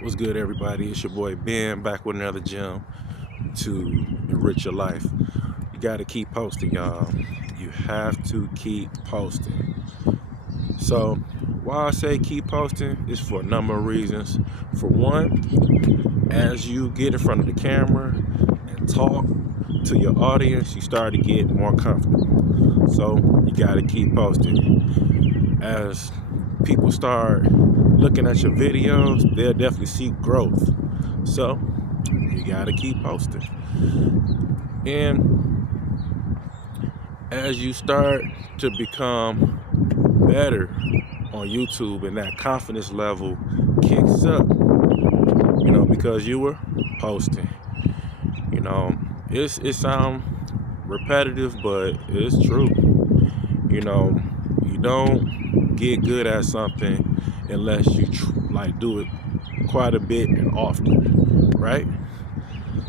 What's good, everybody? It's your boy Ben back with another gem to enrich your life. You got to keep posting, y'all. You have to keep posting. So, why I say keep posting is for a number of reasons. For one, as you get in front of the camera and talk to your audience, you start to get more comfortable. So, you got to keep posting. As people start looking at your videos, they'll definitely see growth. So, you gotta keep posting. And as you start to become better on YouTube and that confidence level kicks up, because you were posting. You know, it sounds repetitive, but it's true. You know, you don't get good at something unless you do it quite a bit and often, right?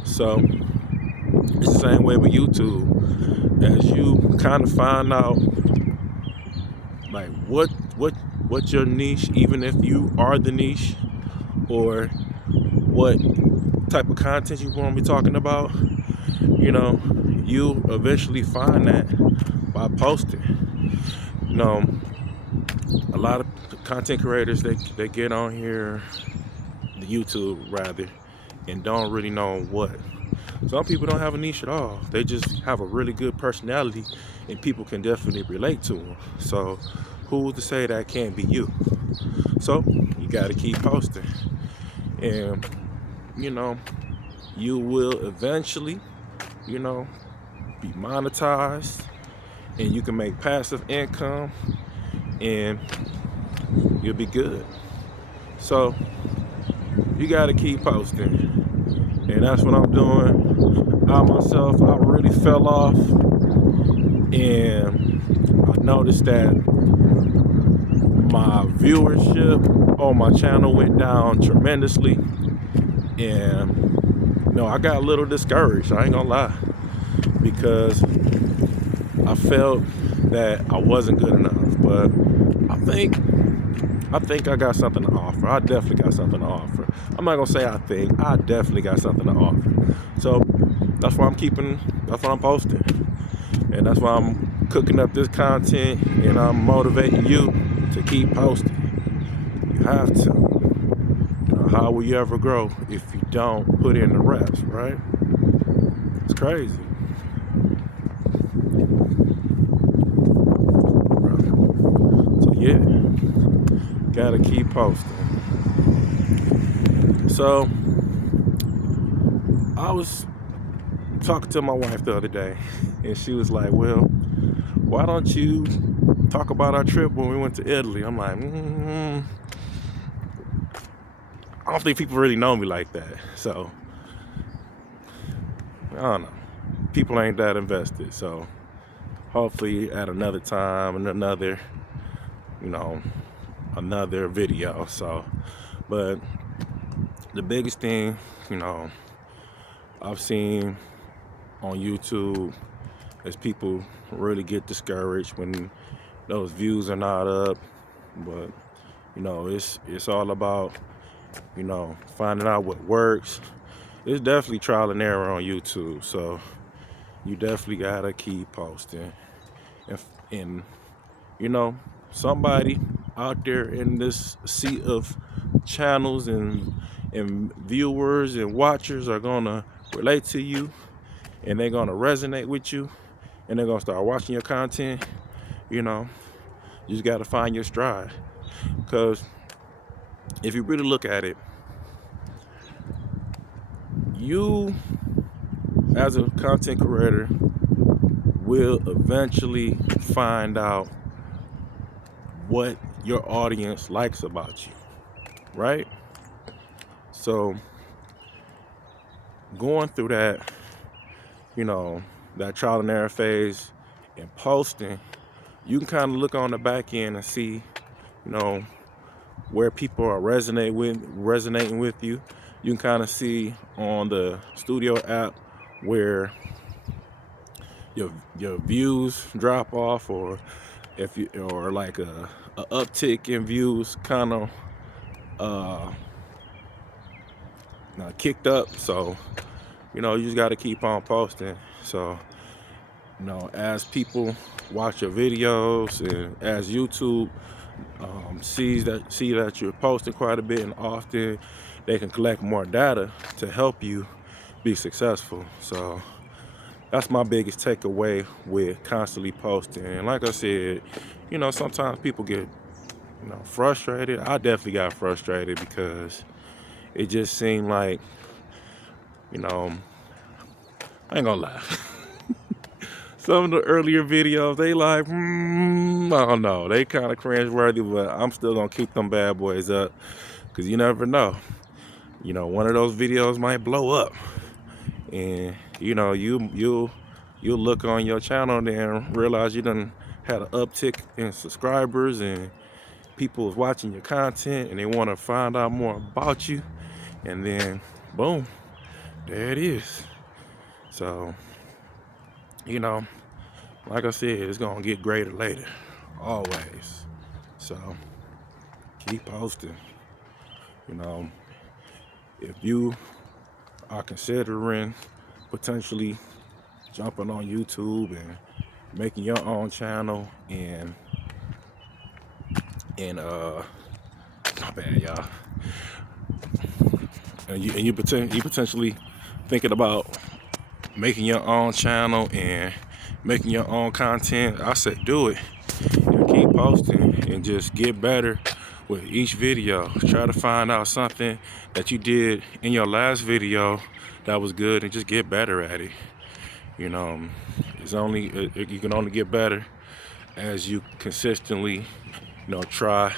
So it's the same way with YouTube. As you kind of find out like what's your niche, even if you are the niche, or what type of content you want to be talking about, you eventually find that by posting. You know, a lot of content creators they get on here, the YouTube rather, and don't really know what. Some people don't have a niche at all. They just have a really good personality and people can definitely relate to them. So who's to say that can't be you? So you got to keep posting. And, you know, you will eventually, you know, be monetized and you can make passive income and you'll be good. So you got to keep posting. And that's what I'm doing. I myself, I really fell off and I noticed that my viewership on my channel went down tremendously, and I got a little discouraged, I ain't gonna lie, because I felt that I wasn't good enough. But I think I got something to offer. I definitely got something to offer. I'm not gonna say I definitely got something to offer. So that's why I'm posting, and that's why I'm cooking up this content, and I'm motivating you to keep posting. You have to. How will you ever grow if you don't put in the reps, right? It's crazy. So yeah, gotta keep posting. So I was talking to my wife the other day, and she was like, well, why don't you talk about our trip when we went to Italy? I'm like, I don't think people really know me like that. So, I don't know. People ain't that invested. So, hopefully at another time and another video. So, but the biggest thing, I've seen on YouTube is people really get discouraged when those views are not up. But, it's all about, finding out what works. It's definitely trial and error on YouTube. So you definitely gotta keep posting. And somebody out there in this sea of channels and viewers and watchers are gonna relate to you, and they're gonna resonate with you, and they're gonna start watching your content. You just gotta find your stride, because if you really look at it, you as a content creator will eventually find out what your audience likes about you, right? So going through that trial and error phase and posting, you can kind of look on the back end and see, where people are resonating with you. You can kind of see on the studio app where your views drop off, or if you or like a uptick in views kind of kicked up. So, you just got to keep on posting. So, as people watch your videos and as YouTube see that you're posting quite a bit and often, they can collect more data to help you be successful. So that's my biggest takeaway with constantly posting. And like I said, sometimes people get frustrated. I definitely got frustrated because it just seemed like, I ain't gonna lie. Some of the earlier videos, they like, I don't know, they kind of cringe-worthy, but I'm still gonna keep them bad boys up because you never know. One of those videos might blow up, and you'll look on your channel and realize you done had an uptick in subscribers and people is watching your content and they want to find out more about you, and then boom, there it is. So, like I said, it's gonna get greater later, always. So keep posting. If you are considering potentially jumping on YouTube and making your own channel and my bad, y'all. And you potentially thinking about making your own channel and making your own content, I say do it. Keep posting and just get better with each video. Try to find out something that you did in your last video that was good and just get better at it. You can only get better as you consistently try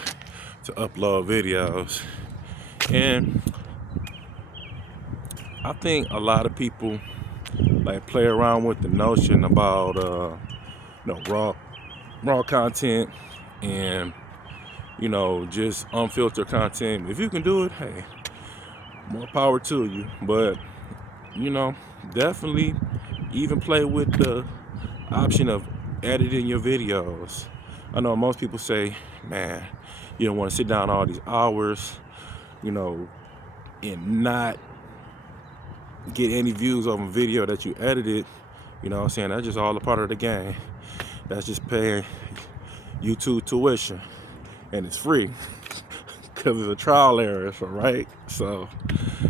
to upload videos. And I think a lot of people like play around with the notion about raw content and just unfiltered content. If you can do it, hey, more power to you. But definitely even play with the option of editing your videos. I know most people say, man, you don't want to sit down all these hours, and not get any views on a video that you edited. What I'm saying? That's just all a part of the game. That's just paying YouTube tuition, and it's free because it's a trial error, right? So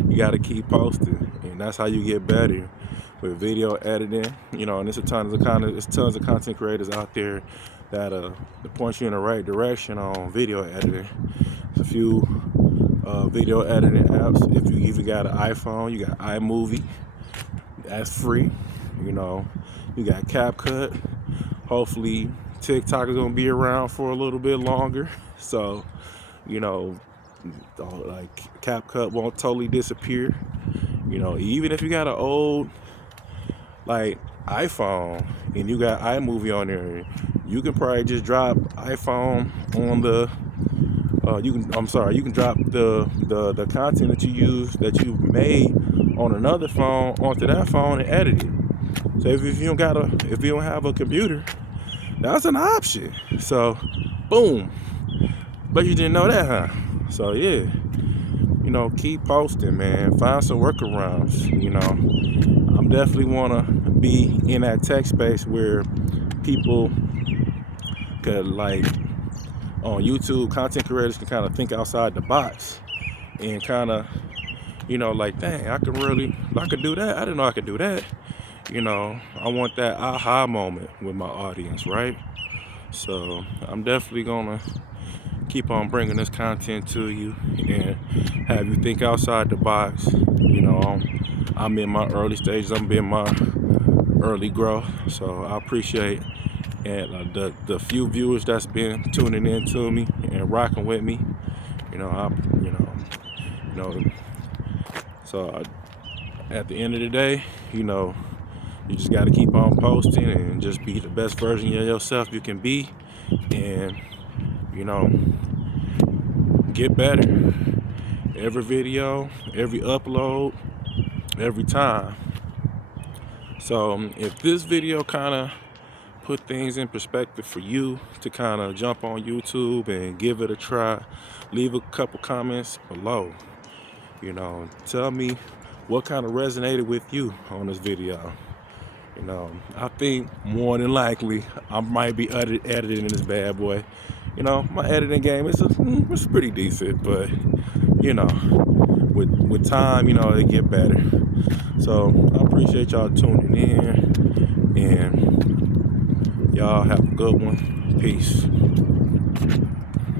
you got to keep posting, and that's how you get better with video editing. And there's tons of content creators out there that point you in the right direction on video editing. There's a few video editing apps. If you even got an iPhone, you got iMovie, that's free. You got CapCut. Hopefully TikTok is gonna be around for a little bit longer, so like CapCut won't totally disappear. Even if you got an old like iPhone and you got iMovie on there, you can probably just drop iPhone on the you can drop the content that you use that you made on another phone onto that phone and edit it. So if you don't have a computer, that's an option. So boom. But you didn't know that, huh? So yeah, keep posting, man. Find some workarounds. I'm definitely wanna be in that tech space where people could, like, on YouTube, content creators can kind of think outside the box and kind of, like, dang, I could do that. I didn't know I could do that. I want that aha moment with my audience, right? So I'm definitely gonna keep on bringing this content to you and have you think outside the box. I'm in my early stages. I'm in my early growth, so I appreciate and the few viewers that's been tuning in to me and rocking with me. So at the end of the day, you just got to keep on posting and just be the best version of yourself you can be, and get better every video, every upload, every time. So if this video kind of put things in perspective for you to kind of jump on YouTube and give it a try, leave a couple comments below. You know, tell me what kind of resonated with you on this video. You know, I think more than likely I might be editing this bad boy. You know, my editing game it's pretty decent, but you know, with time, you know, it get better. So I appreciate y'all tuning in, and y'all have a good one. Peace.